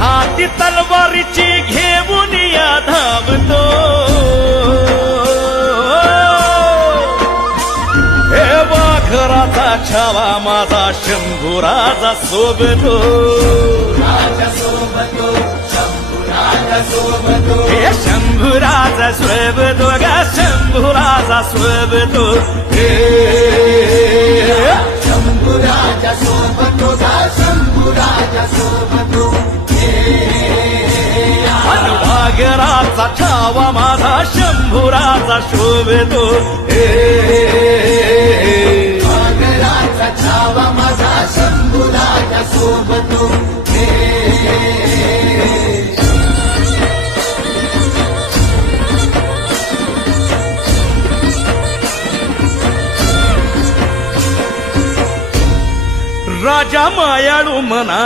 हाती तलवारीची घेऊन या धावतो हे वाघराचा छावा माझा शंभूराजा सोबतो हे शंभूराजा सोबतो गा शंभूराजा सोबतो हे शंभूराजा सोबतो गा शंभूराजा सोबतो वाघराचा छावा माझा शंभूराजा शोभतो वाघराचा छावा माझा शंभूराजा सोबतो राजा मायाळू मना